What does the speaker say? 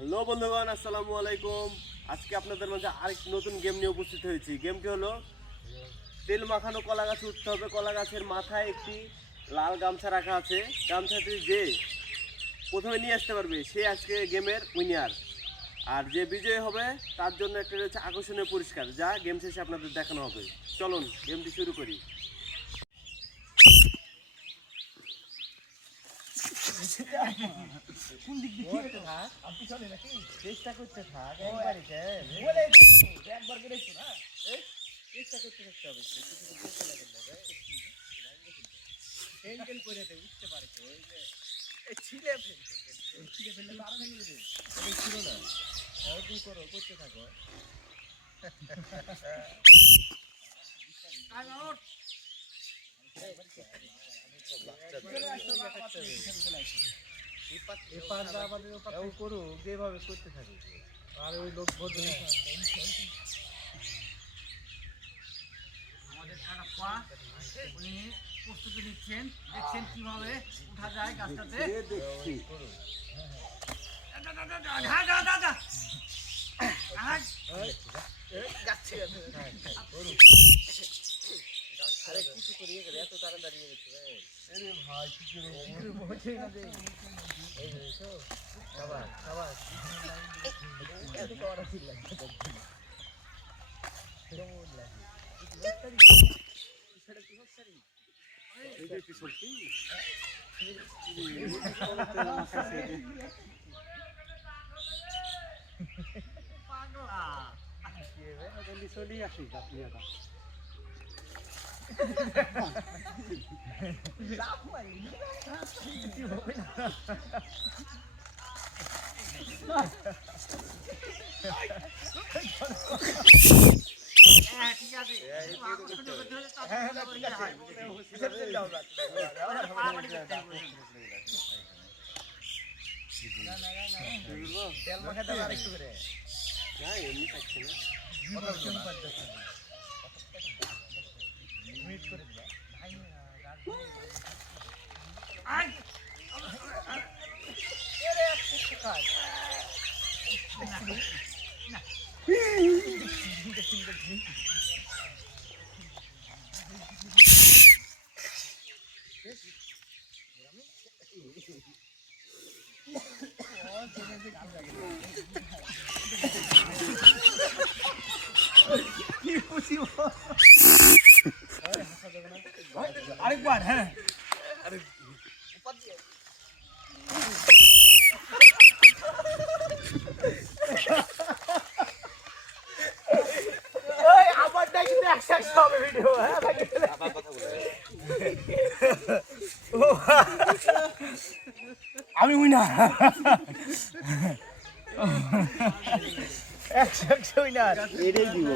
Hello বন্ধুগণ, আসসালামু আলাইকুম। আজকে আপনাদের মাঝে আরেক নতুন গেম নিয়ে উপস্থিত হয়েছি। গেমটি হলো তেল মাখানো কলা গাছে উঠতে হবে। কলা গাছের মাথায় একটি লাল গামছা রাখা আছে। গামছাটি যে প্রথমে নিয়ে আসতে পারবে সে আজকে গেমের উইনার। আর যে বিজয়ী হবে তার জন্য একটা রয়েছে আকর্ষণীয় পুরস্কার, যা গেম শেষে আপনাদের দেখানো হবে। চলুন গেমটি শুরু করি। কোন দিক দিয়ে থাক আপনি চলে নাকি চেষ্টা করতে থাক একবারই একবার করেছো না চেষ্টা করতে থাকতে হবে ফেল করে দে উঠতে পারে ওই যে ছিঁড়ে ফেললে তো আরো ভেঙে দেবে ওই ছিল না তুমি করো করতে থাকো করুক যেভাবে করতে থাকুক আর ওই লোক আমাদের কাকাপ্পা উনি প্রস্তুতি নিচ্ছেন, দেখছেন কিভাবে উঠা যায় গাছটাতে। আরে কিছু করিয়ে গেলে এত তাড়াতাড়ি গেছে ভাই খাবার খাবার চলে আসি আপনি ঠিক আছে, আকর্ষণীয় করতে হলে তেল মাখাতে আর একটু করে না এমনি থাকছে না। মিট করে দিবা আরেকবার হ্যাঁ আমি উইনার একশো উইনার এটাই দিব।